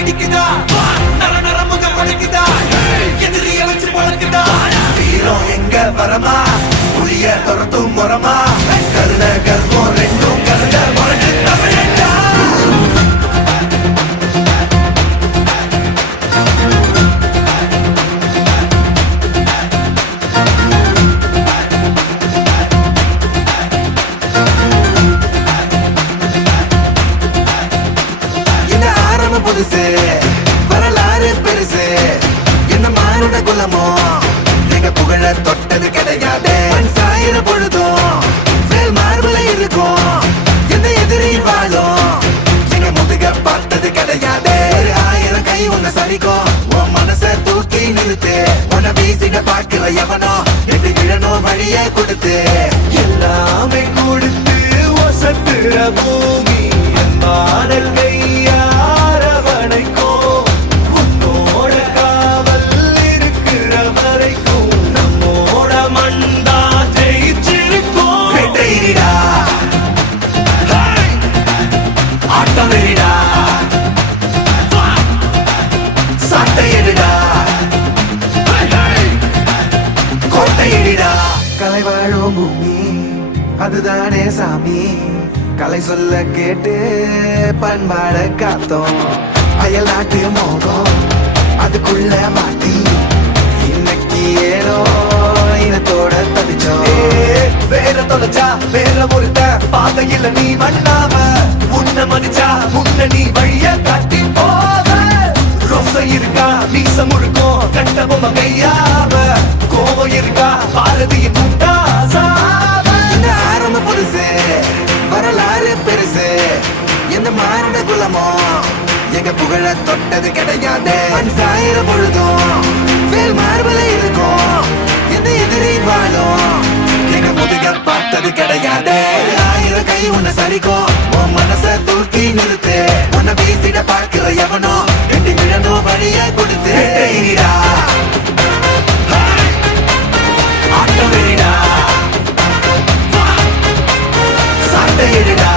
வெடிக்குதா நர நர முக படைக்குதா எதிரிய வச்சு பழக்குதா வீரம் எங்க வரமா புளிய துரத்தும் முறமா கருண கர்வம் ரெண்டும் கருண முரட்டு தமிழண்டா புதுசு வரலாறு பெருசு என்ன மானுட குலமோ எங்க புகழ தொட்டது கிடையாது சாயிர பொழுதும் வேல் மார்பல இருக்கும் எந்த எதிரி வாழும் எங்க முதுக பார்த்தது கிடையாது 1000 கை உன்னை சரிக்கும் உன் மனச தூக்கி நிறுத்து உன்னை வீசிட பாக்குற எவனோ எட்டு கிழனோ வழியே கொடுத்து எல்லாமே கொடுத்து ஒசத்துற பூமி மாடல் கையா கலை வாழும் பூமி அதுதானே சாமி கலை சொல்ல கேட்டு பண்பாட காத்தோம் அயல் நாட்டு மோகம் அதுக்குள்ள மாட்டி இன்னைக்கு ஏனோ இனத்தோட தவிச்சோம் வேற தொலைச்சா வேற ஒருத்த பாதையில நீ மண்ணாம உன்ன மதிச்சா முன்ன நீ வழிய காட்டி போவ ரோசை இருக்கா மீசம் முழுக்கும் கட்ட பொம்மை கையாவ கோவம் இருக்கா பாரதியின் ஆரம்ப புதுசு வரலாறு பெருசு எந்த மானுட குலமோ எங்க புகழ தொட்டது கிடையாது சாயிர பொழுதும் வேல் மார்பல இருக்கும் எந்த எதிரி வாழும் எங்க முதுக பார்த்தது கிடையாது 1000 கை உன்னை சரிக்கும் உன் மனச தூக்கி நிறுத்து உன்னை வீசிட பார்க்கிற எவனோ எட்டு கிழனோ வழியை கொடுத்து ஆட்டம் வெளிடா சாட்டை எடுடா